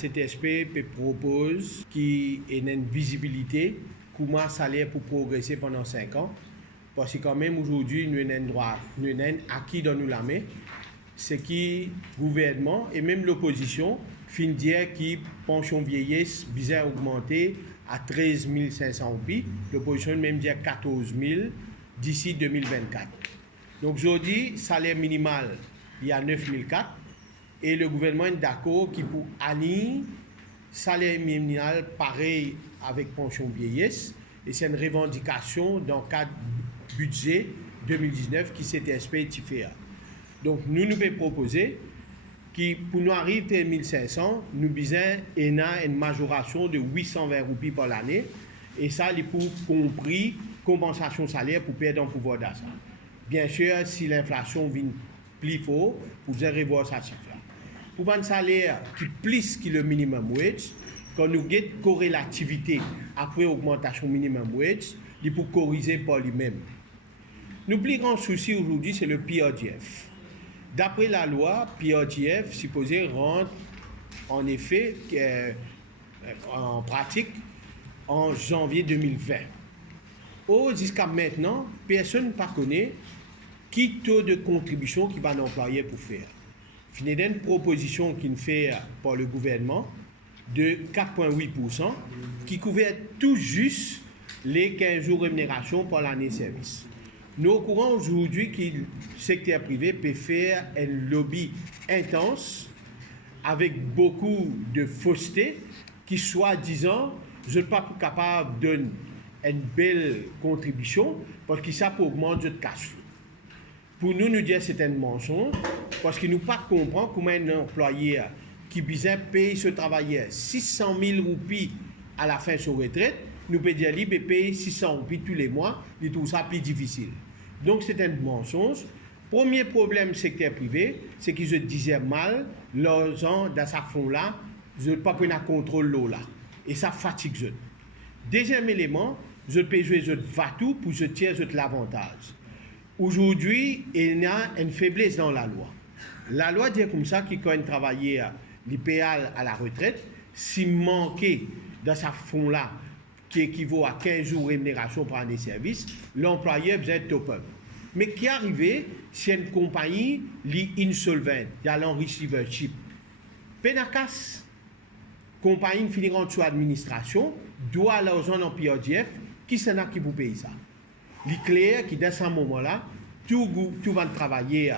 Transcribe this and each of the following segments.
CTSP propose qui ait une visibilité comment salaire pour progresser pendant 5 ans. Parce que quand même aujourd'hui, nous avons un droit, nous avons un acquis dans nous la main. C'est que le gouvernement et même l'opposition finissent dire que pension vieillesse bizarre augmenter à 13 500 roupies. L'opposition même dit 14 000 d'ici 2024. Donc aujourd'hui, salaire minimal, il y a 9 004 et le gouvernement est d'accord qu'il pour aligner salaire minimal pareil avec pension vieillesse et c'est une revendication dans le cadre budget 2019 qui s'était fait. Donc nous pouvons proposer que pour nous arriver à 1500, nous avons une majoration de 820 roupies par l'année et ça, il pour compris compensation salaire pour perdre le pouvoir d'achat. Bien sûr, si l'inflation vient plus fort, vous allez revoir ça chiffre. Pour un salaire qui est plus que le minimum wage, quand nous avons une corrélativité après l'augmentation minimum wage, il faut corriger par lui-même. Nous plus grand souci aujourd'hui, c'est le PRDF. D'après la loi, PRDF supposé rentre en effet en pratique en janvier 2020. Jusqu'à maintenant, personne ne connaît qui taux de contribution qui va l'employeur pour faire. Il y a une proposition qui est faite par le gouvernement de 4,8% qui couvre tout juste les 15 jours de rémunération pour l'année de service. Nous sommes au courant aujourd'hui que le secteur privé peut faire un lobby intense avec beaucoup de fausseté qui, soi-disant, je ne suis pas capable de donner une belle contribution parce que ça peut augmenter notre cash flow. Pour nous, nous dire que c'est un mensonge parce que nous ne comprenons pas comment un employé qui paye ce travailleur 600 000 roupies à la fin de sa retraite, nous pouvons dire qu'il peut payer 600 roupies tous les mois, il trouve ça plus difficile. Donc c'est un mensonge. Premier problème secteur privé, c'est que je disais mal, l'argent dans sa fonds-là, je ne peux pas prendre contrôle l'eau là. Et ça fatigue je. Deuxième élément, je peux jouer je va-tout pour je tirer l'avantage. Aujourd'hui, il y a une faiblesse dans la loi. La loi dit comme ça qu'il quand un travailleur l'IPA à la retraite, s'il manquait dans sa fonds-là, qui équivaut à 15 jours de rémunération pour un service, l'employeur besoin de top-up. Mais qui est arrivé, c'est une compagnie insolvente, il y a l'enrichissement. Pénacas, compagnie finira en dessous administration, doit l'argent dans PRDF, qui s'en a qui vous paye ça. Il est clair que dans ce moment-là, tout va travailler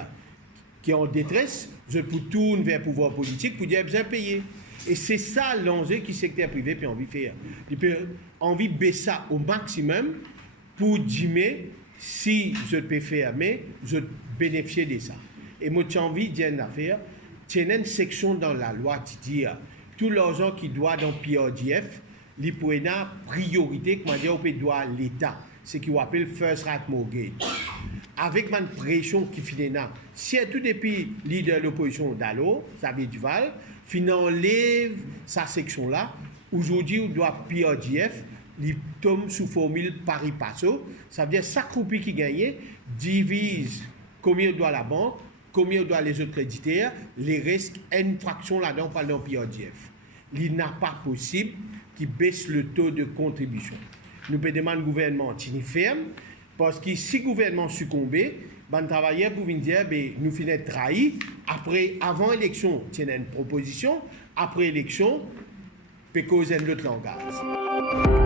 qui est en détresse, je peux tourner vers le pouvoir politique pour dire besoin de payer. Et c'est ça l'enjeu qui le secteur privé peut envie de faire. Il peut envie de baisser ça au maximum pour dire si je peux faire, mais je bénéficie de ça. Et moi, j'ai envie de dire une affaire. Il y a une section dans la loi qui dit tout l'argent qui doit dans PRDF, il peut y avoir priorité, comment dire, on doit à l'État. Ce qu'on appelle first right mortgage. Avec une pression qui finit là, si tout depuis leader de l'opposition d'Allo, Xavier Duval, enlève sa section-là, aujourd'hui, on doit PRDF, il tombe sous formule pari passo, ça veut dire chaque roupier qui gagne divise combien on doit la banque, combien on doit les autres créditaires, les restes, une fraction là-dedans par le PRDF. Il n'est pas possible qu'il baisse le taux de contribution. Nous pouvons demander au gouvernement de ferme, parce que si le gouvernement succombe, les travailleurs peuvent dire nous finissons trahis. Avant l'élection, il y a une proposition. Après l'élection, peut causer un autre langage.